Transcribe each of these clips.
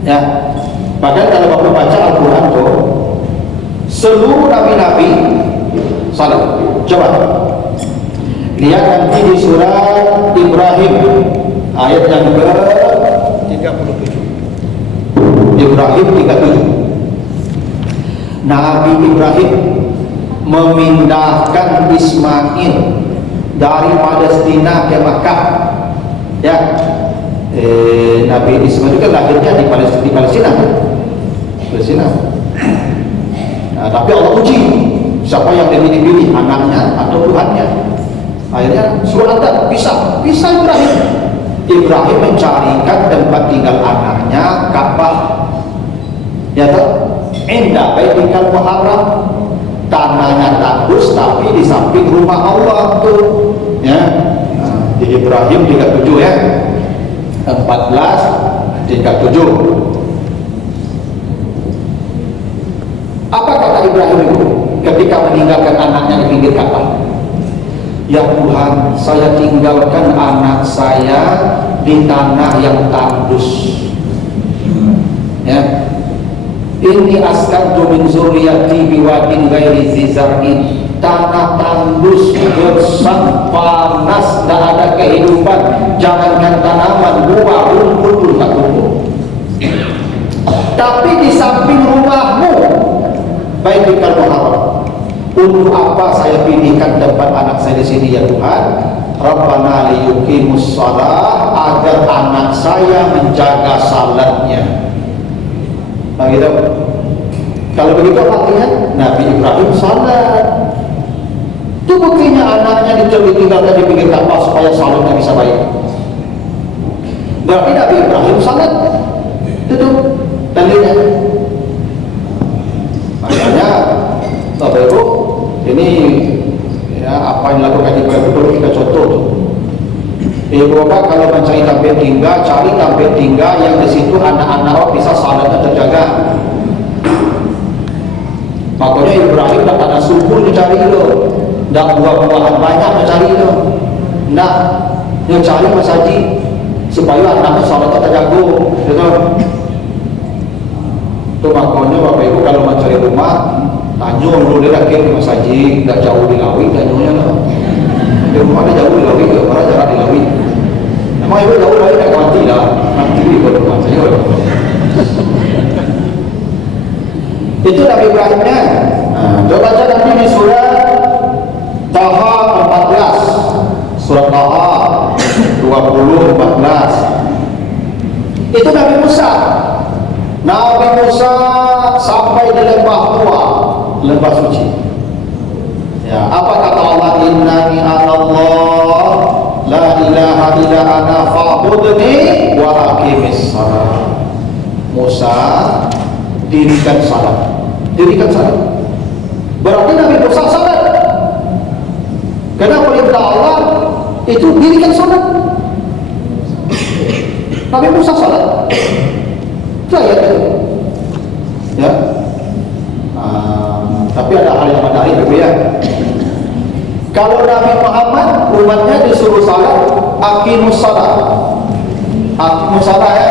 Ya, bahkan kalau bapak baca Al-Quran tuh seluruh nabi-nabi salat. Coba lihat nanti di surat Ibrahim ayat yang ke-37. Ibrahim 37. Nabi Ibrahim memindahkan Ismail dari Palestina ke Makkah. Ya, Nabi Ismail itu kan lahirnya di Palestina. Nah, tapi Allah uji siapa yang dipilih, anaknya atau Tuhannya. Akhirnya surah Ad bisa Ibrahim mencarikan tempat tinggal anaknya Ka'bah. Ya toh, indah Baitul Muharram, tanahnya tandus tapi di samping rumah Allah tuh. Ya, nah, di Ibrahim 37 ya. 14:37. Apa kata Ibrahim itu ketika meninggalkan anaknya di pinggir Ka'bah? Ya Tuhan, saya tinggalkan anak saya di tanah yang tandus. Ya, ini askantu min zuriyati biwadin ghairi zizar'in, tanah tandus, gersang, panas, tidak ada kehidupan, jangankan tanaman, buah, rumput pun tak tumbuh. Tapi di samping rumahmu Baitul Muharram, untuk apa saya pilihkan tempat anak saya di sini ya Tuhan? Rabbana liyuqimus shalah, agar anak saya menjaga salatnya. Begitu. Kalau begitu artinya Nabi Ibrahim salat. Itu buktinya anaknya ditinggalkan di pinggir Ka'bah supaya salatnya bisa baik. Berarti Nabi Ibrahim salat. Itu dalilnya. Makanya Bapak Ibu, ini ya apa yang dilakukan Ibrahim itu kita contoh. Ibu Bapak kalau mencari tempat tinggal, cari tempat tinggal yang di situ anak-anak bisa salatnya terjaga. Makanya Ibrahim tak ada subur dicari loh, tak buah-buahan banyak dicari loh. Nah, yang cari masjid supaya anaknya salatnya terjaga, betul? Itu makanya Bapak Ibu kalau mencari rumah, tanya dulu dia lagi di masjid, tak jauh di Lawi, tanya lah. Di rumah dia jauh di Lawi, ke mana jarak di Lawi. Nama ibu jauh Lawi tak mati lah, nanti di rumah saya. Itu Nabi Ibrahimnya. Nah, coba baca nanti di surat Taha 14, surat Taha 20:14. Itu Nabi Musa. Nabi Musa sampai di lembah tua, lembah suci. Ya, apa kata Allah? Innani anallah la ilaha illa ana fa'budni wa aqimis shalah. Musa, dirikan salat. Berarti Nabi Musa salat. Karena perintah Allah itu dirikan salat. Nabi Musa salat. Itu ayatnya. Ya. Tapi ada hal yang menarik ya. Kalau Nabi Muhammad umatnya disuruh salat, aqimus shalah. Aqimus shalah ya.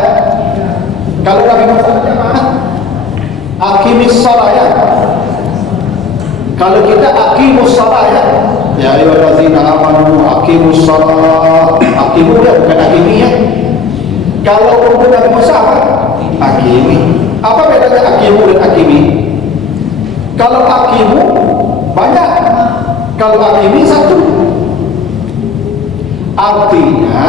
Kalau Nabi Muhammad jamaah, aqimis shalah ya. Kalau kita aqimus shalah ya. Ya ayyuhallazina amanu aqimus shalah. Aqimu ya, bukan aqimi ya. Kalau untuk Nabi Musa apa? Aqimi. Apa bedanya aqimu dan aqimi? Kalau aqimu banyak, kalau aqimi satu. Artinya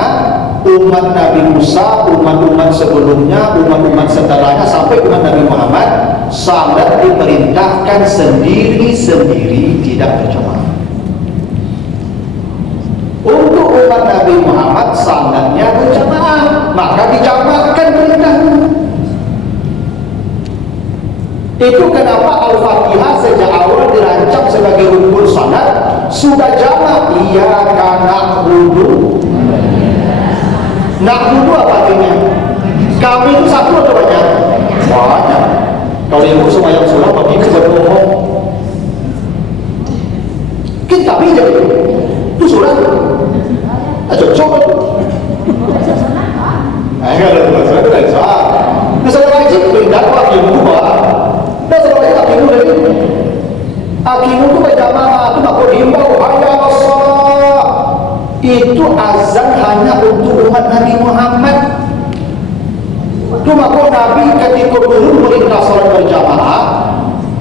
umat Nabi Musa, umat-umat sebelumnya, umat-umat setelahnya sampai umat Nabi Muhammad, salat diperintahkan sendiri-sendiri, tidak berjamaah. Untuk umat Nabi Muhammad salatnya berjamaah, maka dijamaahkan perintahnya. Itu kenapa Al-Fatihah sejak awal dirancang sebagai rukun salat sudah jamaah. Iyyaka na'budu. Na'budu apa artinya? Kami itu satu atau banyak? Banyak. Kalau ibu sembahyang sunnah bagi berbohong. Kita bijak itu surat. Ayo coba. Enggak ada surat itu dari saat. Misalnya Cuma kok Nabi ketika turun perintah salat berjamaah,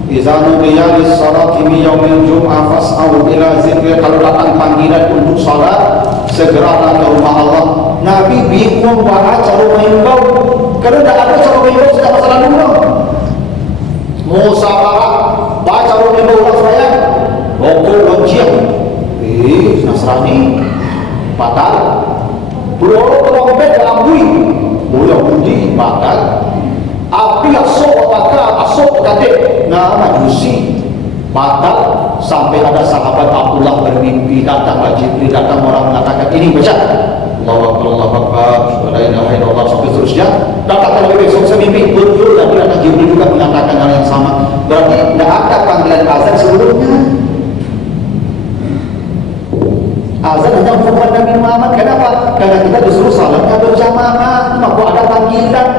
idza nudiya lis-salati min yaumil jum'ah fas'au ila zikri, kalau datang panggilan untuk salat segeralah ke rumah Allah. Nabi bingung bahas cara mengimbau, karena tidak ada cara mengimbau sejak masa lalu. Musawarah, baca cara mengimbau orang saya, rokok loncian, Nasrani, batal. Pulau orang bed ambui, pulau budi batal. Api asok apakah asok kadek, majusi batal. Sampai ada sahabat Abdullah bermimpi, datanglah Jibril, datang orang mengatakan ini baca Allahu Akbar, Allahu Akbar, la ilaha illallah, sampai seterusnya. Datang lagi besok saya mimpi betul, dan datang Jibril juga mengatakan hal yang sama. Berarti tidak ada panggilan azan sebelumnya. Azan hanya untuk Nabi Muhammad. Kenapa? Karena kita disuruh salatnya berjamaah, maka ada panggilan.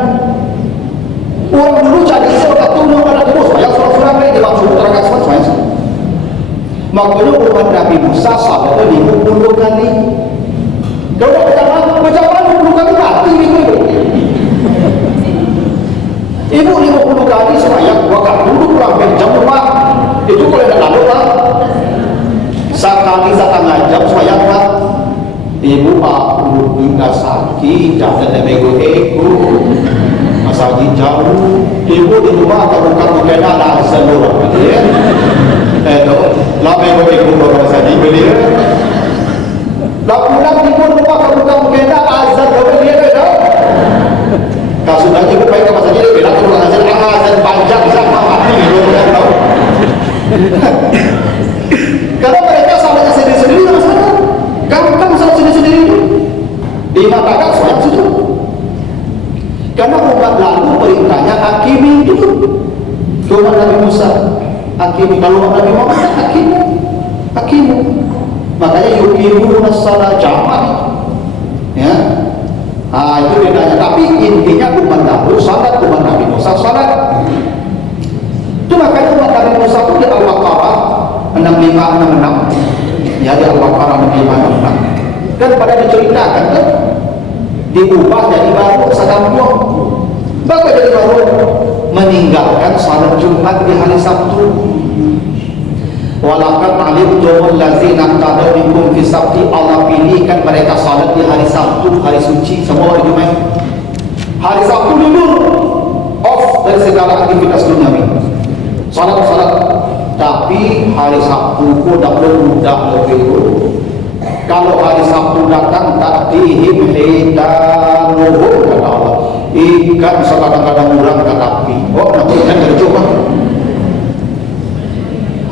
Orang dulu jadi sholat tunggu pada terus, banyak surat-surat lain di maksud terangkan semua. Makanya umat Nabi Musa salatnya 50 kali. Kalau berjamaah 50 kali mati ibu. Ibu 50 kali sembahyang 2 kali duduk sampai jam 4. Itu kalau tidak lalu Pak. Sekali setengah jam sembahyang Pak. Ibu aku tidak sakit, jangan nego-nego. Masjid jauh, ibu di rumah kalau bukan kena lah seluruh dia. Lama ibu orang saja beli. Dah pulang ibu rumah kalau bukan kena azan double dia dah. Kalau sudah ibu baik ke masjid dia bilang kalau azan panjang sama mati ibu kan tahu. Kalau mereka salatnya sendiri-sendiri sama sana. Gampang salat sendiri-sendiri itu. Dimatakan sholat situ. Karena umat lalu perintahnya hakimi itu. Umat Nabi Musa hakimi, kalau umat Nabi Muhammad hakimu. Makanya yuqimuna shalah jamaah. Ya. Itu bedanya. Tapi intinya umat lalu salat, umat Nabi Musa salat. Itu makanya umat Nabi Musa itu di Al-Baqarah 6566. Ya, di Al-Baqarah 6566. Kan pada diceritakan kan diubah jadi baru sekampung. Bagaimana jadi baru? Meninggalkan salat Jumat di hari Sabtu. Walaqad alimtumul ladzina tadaw minkum fi sabti, Allah pilihkan mereka salat di hari Sabtu, hari suci, semua hari Jumat. Hari Sabtu libur, off dari segala aktivitas duniawi. Salat. Tapi hari Sabtu pun tak mudah lebih. Kalau hari Sabtu datang tak dihim hitanuhum kata Allah. Ikan sekadang-kadang murang kata api. Oh nanti ikan terjumpa.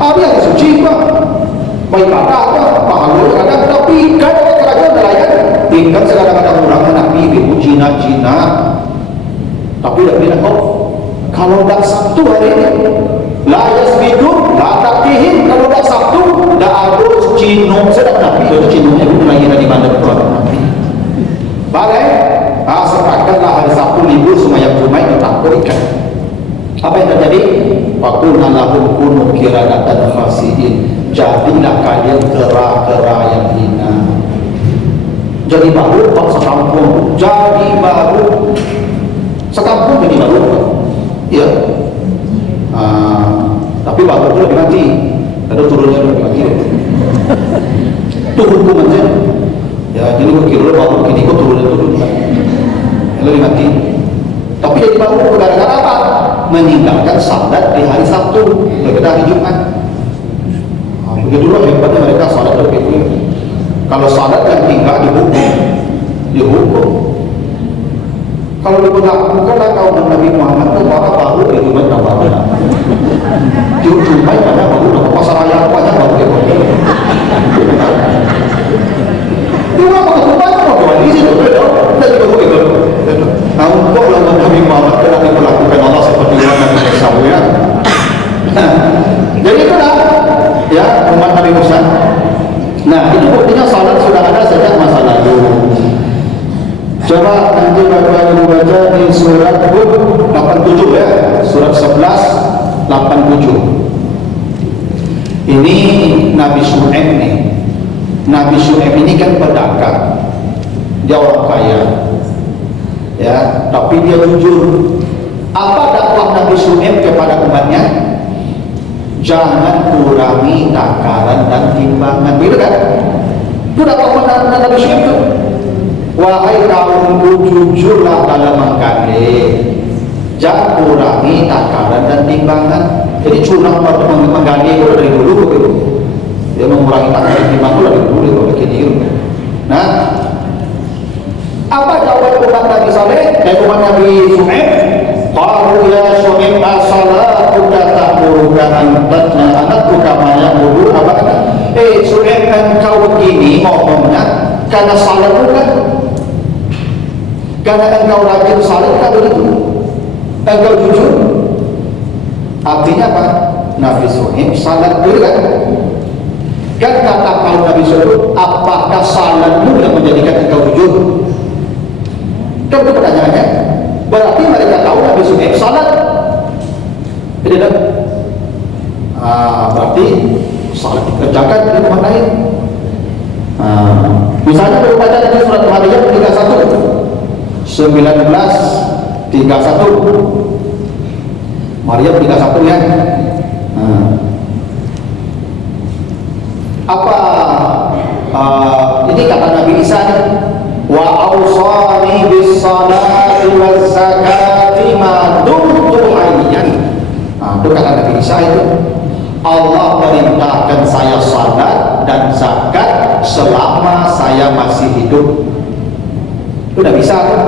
Hari yang suci Pak. Baik kata apa? Pahala kadang tapi ikan kadang-kadang nelayan. Ikan sekadang-kadang murang kata api. Ibu Cina. Tapi tak bila kau. Kalau tak Sabtu hari ini la yasbidun la takihim. Kalau tak Sabtu tak ada Cino, saya tak nabi itu Cino itu kelahiran di mana betul bagai sepakat hari Sabtu libur semuanya Jumat tetap berikan. Apa yang terjadi? Waqulna lahum kunu qiradatan khasiin, jadilah kalian kera-kera yang hina. Jadi baru Pak sekampung, jadi baru sekampung jadi baru ya. Tapi baru itu lebih mati, ada turunnya lebih mati. Itu hukum aja. Ya, jadi kira baru kini kok turun. Lebih mati. Tapi jadi baru gara-gara apa? Meninggalkan salat di hari Sabtu daripada hari Jumat. Begitulah hebatnya mereka salat begitu. Kalau salat yang tinggal dihukum. Kalau diberlakukan kaum Nabi Muhammad itu baru di Jumat dan baru. Jumat pada baru pasar raya banyak baru dia. Dua Jumat mau di situ beda. Dan juga begitu. Nah, untuk Nabi Muhammad telah diberlakukan Allah seperti yang Nabi Musa ya. Jadi itulah ya umat Nabi Musa. Nah, itu buktinya salat sudah ada sejak masa lalu. Coba nanti Bapak baca di surat Hud 87 ya, surat 11 87. Ini Nabi Syuaib nih. Nabi Syuaib ini kan pedagang. Dia orang kaya. ya, tapi dia jujur. Apa dakwah Nabi Syuaib kepada umatnya? Jangan kurangi takaran dan timbangan, gitu kan? Itu dakwah Nabi Syuaib itu. Wahai kaumku, jujurlah dalam menggali, jangan kurangi takaran dan timbangan. Jadi curang menggali itu dari dulu begitu. Dia mengurangi takaran dan timbangan dari dulu itu begini. Nah, apa jawaban umat Nabi Saleh dan umat Nabi Syuaib? Qalu ya Syuaib as-salatuka ta'muruka an tanhaka ma ya'budu abana. Syuaib, engkau begini ngomongnya karena salat bukan? Karena engkau rajin salat kan begitu? Engkau jujur? Artinya apa? Nabi Syuaib salat dulu kan? Kan kata kalau Nabi Syuaib, apakah salatmu yang menjadikan engkau jujur? Kan itu pertanyaannya. Berarti mereka tahu Nabi Syuaib salat. Tidak? Berarti salat dikerjakan di tempat lain. Misalnya berbaca di surat Maryam 31 Maryam 31 ya. Apa ini kata Nabi Isa, wa awsani bis salati waz zakati ma dumtu hayyan. Itu kata Nabi Isa itu. Allah perintahkan saya salat dan zakat selama saya masih hidup. Itu udah bisa kan?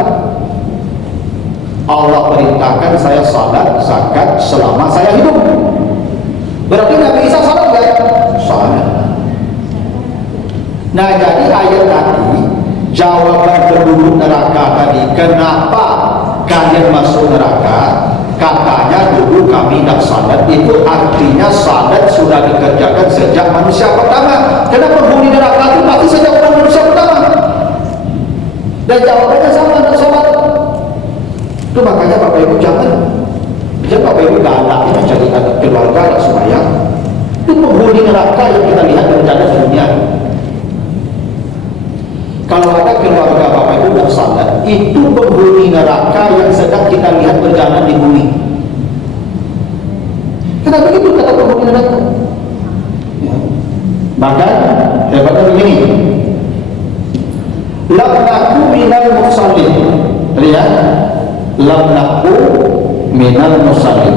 Allah perintahkan saya salat zakat selama saya hidup. Berarti Nabi Isa salat enggak? Salat. Nah, jadi ayat tadi jawaban penduduk neraka tadi, kenapa kalian masuk neraka? Katanya dulu kami tidak salat, itu artinya salat sudah dikerjakan sejak manusia pertama. Karena penghuni neraka itu pasti sejak manusia pertama. Dan jawabannya sama, tidak salat. Itu makanya Bapak Ibu jangan Bapak Ibu galak ini jadi ada keluarga ada sembahyang. Itu penghuni neraka yang kita lihat berencana di dunia. Kalau ada keluarga Bapak Ibu tidak salat, itu penghuni neraka yang sedang kita lihat berjalan di bumi. Kenapa begitu kata penghuni neraka? Ya. Maka hebatnya begini. Lam naku minal musallin. Lihat, lam naku minal musallin.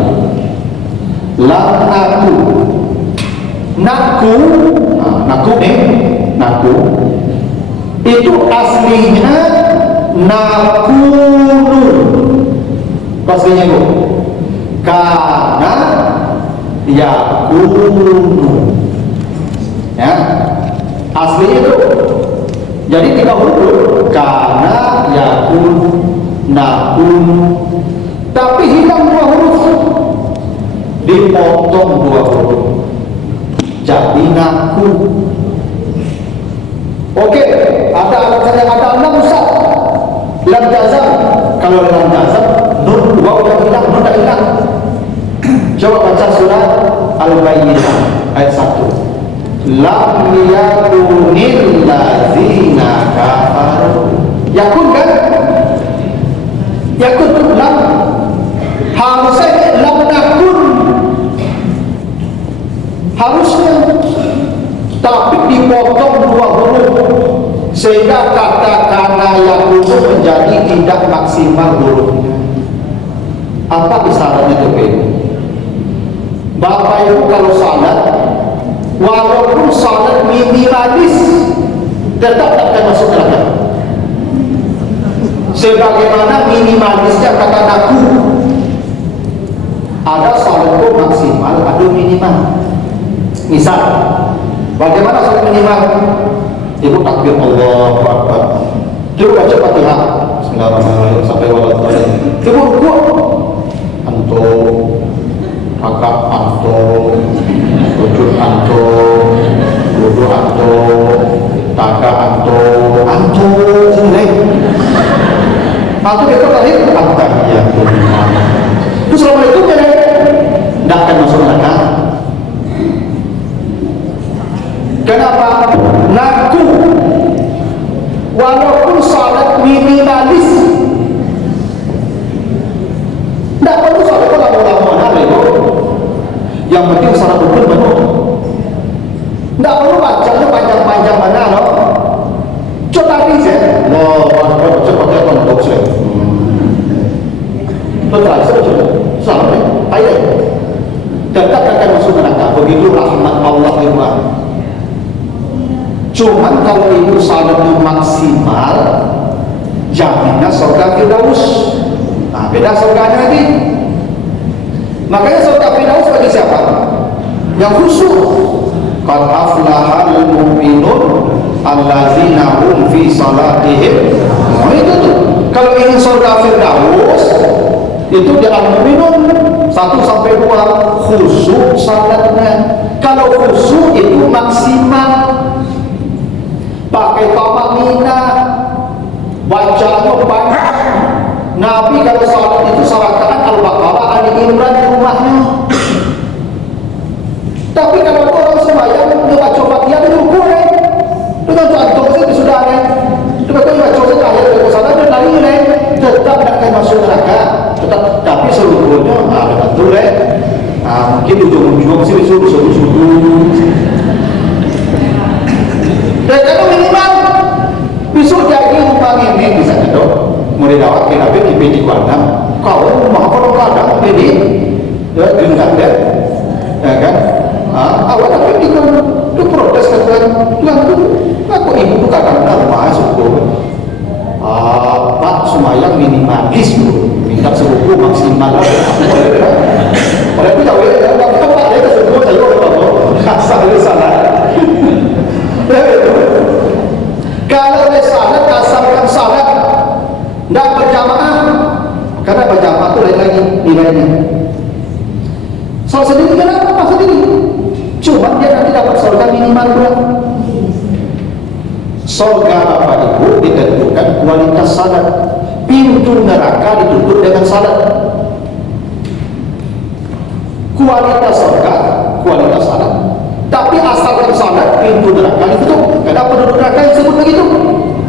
Lam naku. Naku itu aslinya nakunu. Aslinya itu karena yakunu, ya, aslinya itu. Jadi 3 huruf, karena yakun, nakun, tapi hilang 2 huruf, dipotong 2 huruf, jadi nakun. Oke, ada alasannya, ada 6 Ustaz. Lam jazam. Kalau lam jazam, nun waw yang hilang, nun tak hilang. Coba baca surat Al-Bayyinah ayat 1. Lam yakunil ladzina kafaru. Yakun kan? Yakun itu lam. Harusnya lam nakun. Harusnya, tapi dipotong 2 huruf sehingga kata kana yakunu menjadi tidak maksimal hurufnya. Apa isyaratnya itu? Bapak Ibu kalau salat, walaupun salat minimalis, tetap akan masuk neraka. Sebagaimana minimalisnya kata naku. Ada salatku maksimal, ada minimal. Misal, bagaimana salat minimal? Ibu takbir Allahu Akbar. Ibu baca Fatihah Bismillahirrahmanirrahim sampai waladhdallin. Ibu rukuk antum, rakaat antum, sujud antum, wudu antum, taka antum, selesai. Antum itu tadi at-tahiyyatun. Itu assalamualaikum ya. Tidak akan masuk neraka. Kenapa? Naku, walaupun salat minimalis, Yang penting salat rukun penuh. Nggak perlu bacanya panjang-panjang mana loh. Coba aja. Loh, coba dia kontok saya. Betul, coba. Salah, ayo. Tetap akan masuk neraka. Begitu rahmat Allah Tuhan. Cuman kalau itu salatnya maksimal, jaminnya surga Firdaus. Nah, beda surganya nanti. Makanya surga Firdaus bagi siapa? Yang khusyuk. Qad aflahal mu'minun allazina hum fi salatihim. Oh, itu tuh. Kalau ingin surga Firdaus, itu dia al-mu'minun 1 sampai 2 khusyuk salatnya. Kalau khusyuk itu maksimal, pakai tamanina, bacanya banyak. Nabi kalau salat itu salatkan Al-Baqarah, Ali Imran di rumahnya. Tapi kalau orang sembahyang dia baca Fatihah di rukun, dengan contoh itu sudah ada. Tapi kalau baca Fatihah ayat salat dan lari tetap tidak akan masuk neraka. Tetap, tapi seluruhnya ada betul mungkin ujung-ujung sih disuruh. Dan kalau minimal besok jadi umpang ini bisa dong mulai dawat ke nabi di pedi kuandang kau mau kalau kadang pedi ya tinggal deh ya kan awal tapi itu protes kan Tuhan itu aku ibu tuh kadang masuk Pak semayang minimalis minta sebuku maksimal lah oleh itu jauh ya tapi Pak dia kesebuah saya kasar di sana. Kalau salat asalkan salat tidak berjamaah, karena berjamaah itu lain lagi nilainya. Salat sendiri kenapa apa sendiri? Cuma dia nanti dapat surga minimal berapa? Surga Bapak Ibu ditentukan kualitas salat. Pintu neraka ditutup dengan salat. Kualitas surga, kualitas salat. Tapi asalkan salat, pintu neraka ditutup. Kenapa penduduk neraka yang sebut begitu?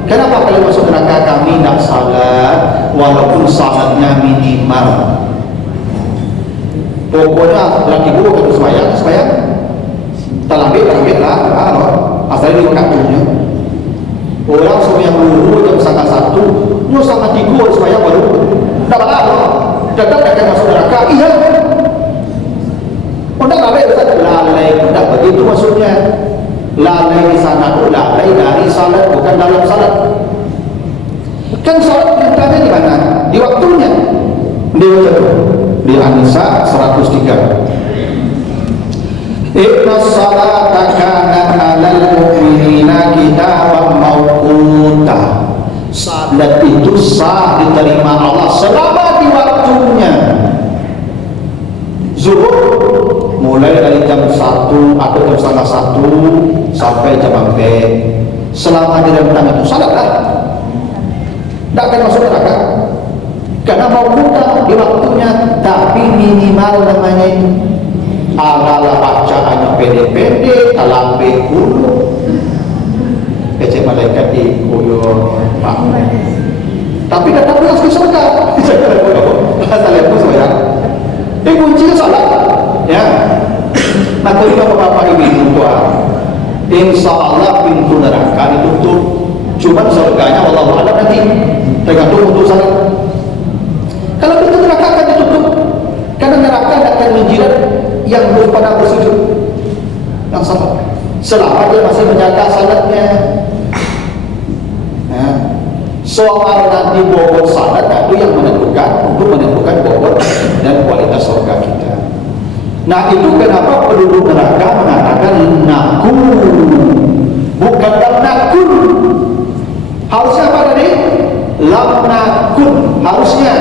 Kenapa kalau masuk neraka kami tidak salat, walaupun salatnya minimal? Pokoknya lagi gua kalau sembahyang, terlambat lah, asalnya di waktunya. Orang sembahyang dulu jam 1:30, lu sama 3 sembahyang baru, tidak apa-apa, tetap akan masuk neraka. Iya. Tidak lalai, tidak begitu maksudnya. Lalai di sana itu lalai dari salat, bukan dalam salat. Kan salat perintahnya di mana? Di waktunya. Di An-Nisa 103. Inna salata kanat 'alal mu'minina kitaban mawquta. Salat itu sah diterima Allah selama di waktunya. Zuhur mulai dari jam 1 atau jam 1:30 sampai jam 4. Selama di rentang itu salat lah. Tak akan masuk neraka. Karena mau buka di waktunya, tapi minimal namanya itu. Adalah bacaannya pendek-pendek, lambe dulu. Kecil malaikat di kuyur Pak. Tapi datang pulang ke surga. Salat pun sebenarnya. Ini kunci salat. Ya, maka juga bapak ibu tua, insya Allah pintu neraka ditutup. Cuma surganya Allah alam nanti tergantung untuk salat. Kalau pintu neraka akan ditutup, karena neraka akan menjilat yang belum pada bersujud, yang salat. Selama dia masih menjaga salatnya. Soal nanti bobot salat itu yang menentukan bobot dan kualitas surga kita. Nah itu kenapa penduduk neraka mengatakan nakun, bukan lam nakun. Harusnya apa tadi? Lam nakun harusnya.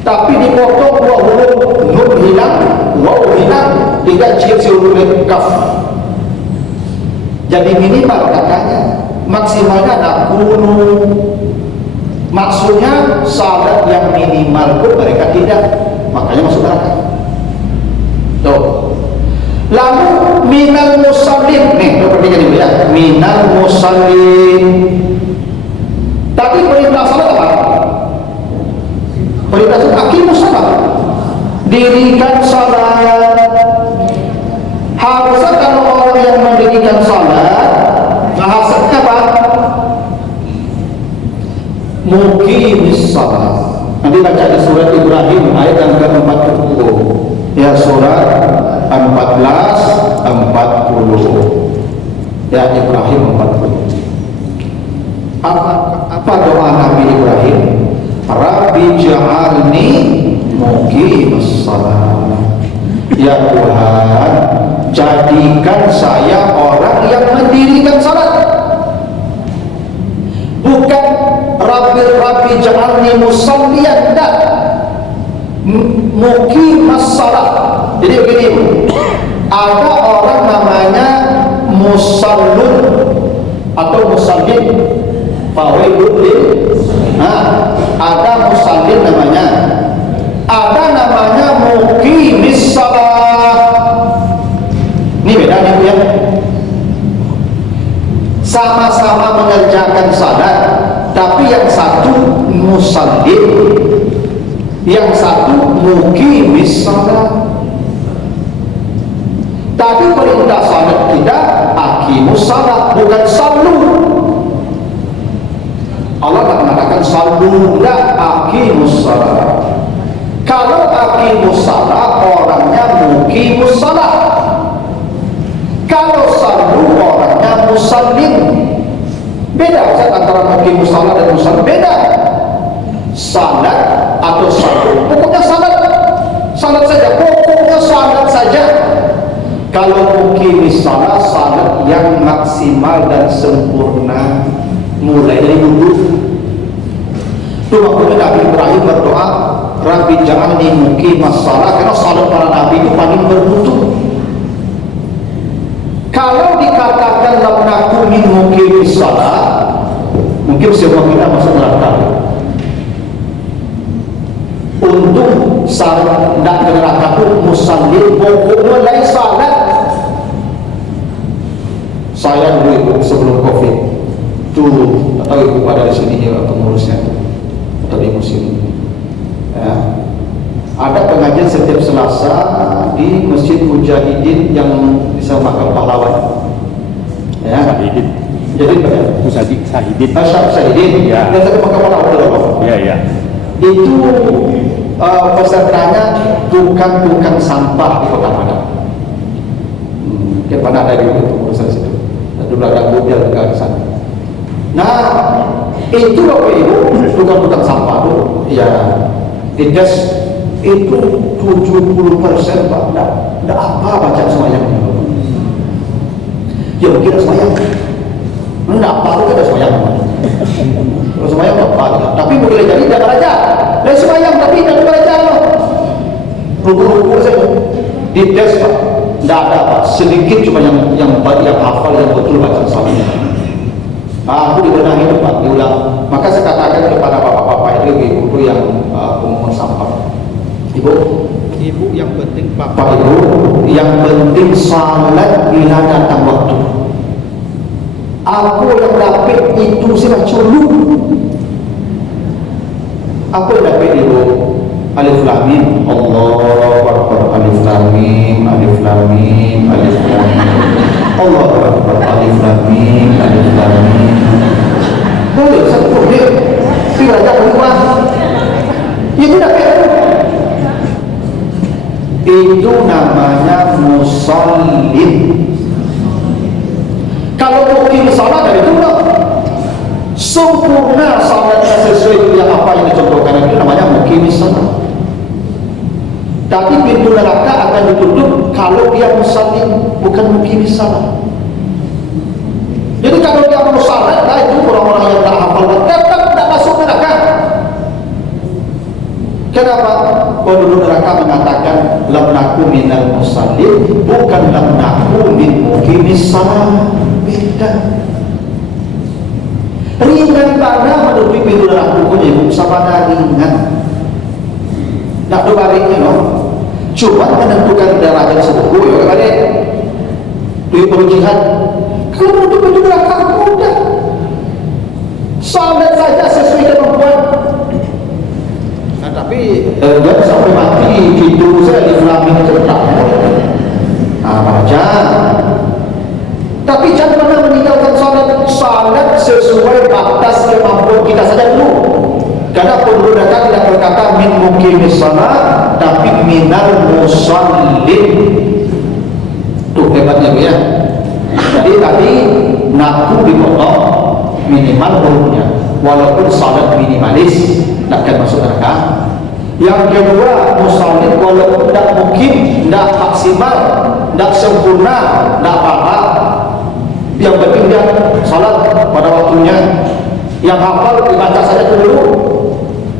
Tapi dipotong dua huruf, nun hilang, waw hilang, tiga huruf kaf. Jadi minimal katanya, maksimalnya nakunu. Maksudnya salat yang minimal pun mereka tidak, makanya masuk neraka. Tuh. Lalu minal musallin, nih perhatikan dulu ya, minal musallin. Tapi perintah salat apa? Perintah salat aqimus salat. Dirikan salat. dibaca di surat Ibrahim ayat yang ke-40. Ya, surat 14:40. Ya, Ibrahim 40. Apa doa Nabi Ibrahim? Rabbi ja'alni muqimas shalah. Ya Tuhan, jadikan saya orang yang mendirikan salat. Bukan Rabbi ja'alni musalliyan, tidak. Muqimas shalah. Jadi begini, ada orang namanya musallun atau musallin. Ada musallin namanya, ada namanya muqimis shalah. Ini bedanya ya. Sama-sama mengerjakan salat, tapi yang satu musallin, yang satu muqimis shalah. Tapi perintah salat tidak aqimus shalah, bukan sallu. Allah tak mengatakan sallu, tidak, aqimus shalah. Kalau aqimus shalah orangnya muqimus shalah. Kalau sallu orangnya musallin. Beda antara muqimus shalah dan musallin, beda. Salat atau sallu, pokoknya salat. Salat saja, pokoknya salat saja. Kalau muqimis shalah, salat yang maksimal dan sempurna mulai dari wudhu. Itu makanya Nabi Ibrahim berdoa, Rabbi ja'alni muqimas shalah, karena salat para nabi itu paling bermutu. Kalau dikatakan lam naku min muqimis shalah, mungkin semua kita masuk neraka. Untung salat tidak ke neraka itu musallin, pokoknya lain salat. Saya dulu ibu sebelum COVID, dulu atau ibu pada di sini juga pengurusnya atau di musim, ya. Ada pengajian setiap Selasa di Masjid Mujahidin yang bisa makan pahlawan, ya. Sahidin. Jadi Sahidin. Sahidin. Ya. Dan saya makan pahlawan dulu. Ya, ya. Itu pesertanya tukang sampah di Kota Padang. Mungkin pernah ada di pengurusan situ. Dulu ada mobil ke sana. Nah, itu Bapak Ibu tukang sampah dulu. Ya, di des itu 70% Pak. Tidak apa baca semayang. Ya mungkin semayang. Tidak apa itu ada semayang. Kalau semayang apa? Tapi boleh jadi tidak belajar. Dia semayang tapi tidak belajar loh. Ruku-ruku saja. Di des Pak. Tidak ada Pak. Sedikit cuma yang hafal, yang betul baca salatnya. Aku dibenahi itu Pak, diulang. Maka saya katakan kepada bapak-bapak itu, ibu yang pemungut sampah. Ibu yang penting bapak ibu, yang penting salat bila datang waktu. Aku yang dapat itu sudah culuk. Aku yang dapat ibu. Alif lam mim, Allahu akbar. Alif lam mim, alif lam mim, alif lam mim. Allahu akbar. Alif lam mim, alif lam mim. Boleh satu dia. Tidak ada rumah. Itu dapat. Itu namanya musallin. Kalau mungkin salat dari itu sempurna salatnya sesuai dengan apa yang dicontohkan itu namanya mungkin salat. Tapi pintu neraka akan ditutup kalau dia musallin, bukan mungkin salat. Jadi kalau dia mau salat, nah itu orang-orang yang tak hafal tetap tak masuk neraka. Kenapa? Penduduk neraka mengatakan lam naku minal musallin, bukan lam naku min muqimis salat. Beda. Ringan karena menutupi pintu neraka punya ibu sabana ringan. Tak ada baliknya loh. Cuma menentukan derajat sebuah ya balik. Dia perlu jihad. Kalau menutup pintu neraka mudah. Salat saja sesuai kemampuan. Nah, tapi jangan sampai mati pintu saya di flaming itu tak boleh. Baca. Tapi jangan pernah meninggalkan salat sesuai batas kemampuan kita saja dulu. Karena penduduk neraka tidak kata min muqimis salat, tapi minal musallin. Tuh hebatnya ya. Jadi tadi naku dipotong minimal hurufnya, walaupun salat minimalis takkan masuk neraka. Yang kedua, musallin walaupun tidak mukim, tidak maksimal, tidak sempurna, tidak apa-apa, yang penting dia salat pada waktunya, yang hafal dibaca saja dulu,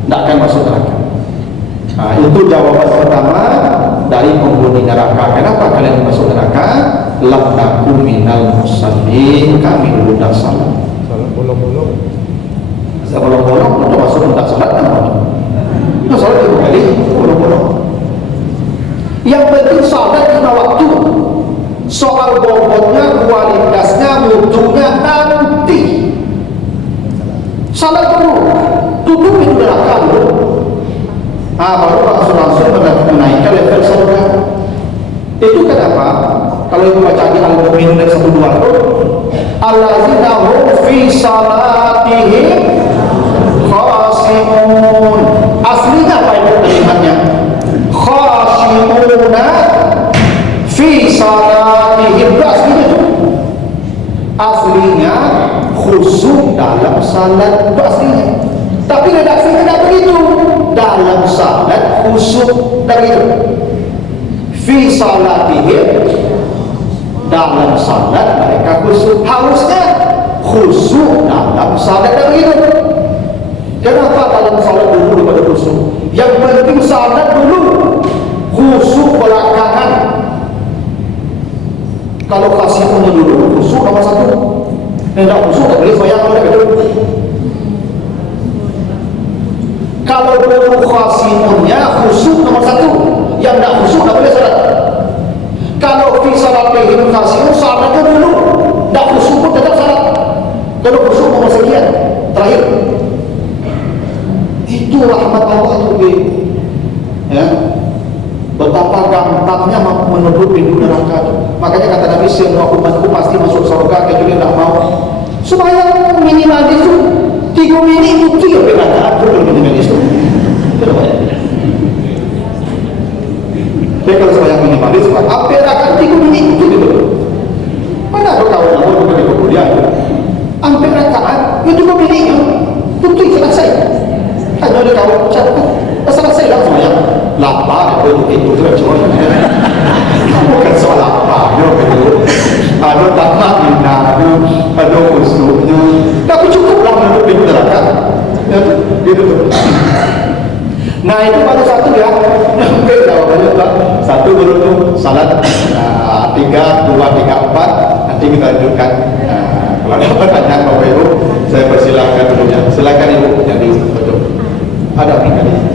tidak akan masuk neraka. Nah, itu jawaban pertama dari penghuni neraka. Kenapa kalian masuk neraka? Lam naku minal musallin, kami dulu tidak salat. Salat bolong-bolong. Saya bolong-bolong untuk masuk tidak salat kan? Nah, salat itu kali bolong-bolong. Yang penting salat lima waktu. Soal bobotnya, kualitasnya, mutunya nanti. Salat dulu, tutup itu neraka dulu. Baru langsung menaikkan level surga. Itu kenapa? Kalau ibu baca di Al-Mu'minun ayat 1-2 itu, allazina hum fi salatihim khashi'un. Aslinya apa itu kalimatnya? Khashi'una fi salatihim. Itu aslinya itu. Aslinya khusyuk dalam salat, itu aslinya. Tapi redaksinya tidak begitu. Dalam salat khusyuk dari itu. Fi salatihim, dalam salat mereka khusyuk. Harusnya khusyuk dalam salat dari itu. Kenapa dalam salat dulu daripada khusyuk? Yang penting salat dulu, khusyuk belakangan. Kalau khasyi'un dulu, khusyuk nomor satu. Tidak khusyuk tak boleh soyak kalau begitu. Kalau dulu khasyi'unnya khusyuk nomor satu, yang tidak khusyuk tak boleh salat. Kalau fi salatihim khasyi'un, salatnya dulu, tidak khusyuk pun tetap salat. Kalau khusyuk nomor sekian, terakhir. Itu rahmat Allah itu, ya. Betapa gampangnya menutup pintu neraka. Makanya kata Nabi, semua umatku pasti masuk surga kecuali tidak mau. Supaya minimalis itu 3 menit itu ya neraka. Betul minimalis itu. Kenapa ya? Tapi kalau supaya minimalis, apa neraka 3 menit itu gitu. Mana ada kawan-kawan bukan di kuliah? Hampir rakaat itu 2 menit itu selesai. Hanya ada kawan ucapkan selesai lah semuanya. Lapar itu kan cuma bukan soal lapar gitu. Ada tamakna, ada khusyuknya, tapi cukuplah untuk pintu neraka. Ya, gitu. Nah itu baru satu ya. Oke, jawabannya Pak. Satu dulu salat 3, 2, 3, 4. Nanti kita lanjutkan. Kalau ada pertanyaan Bapak Ibu, saya persilakan dulu ya. Silakan Ibu. Jadi betul. Ada kali.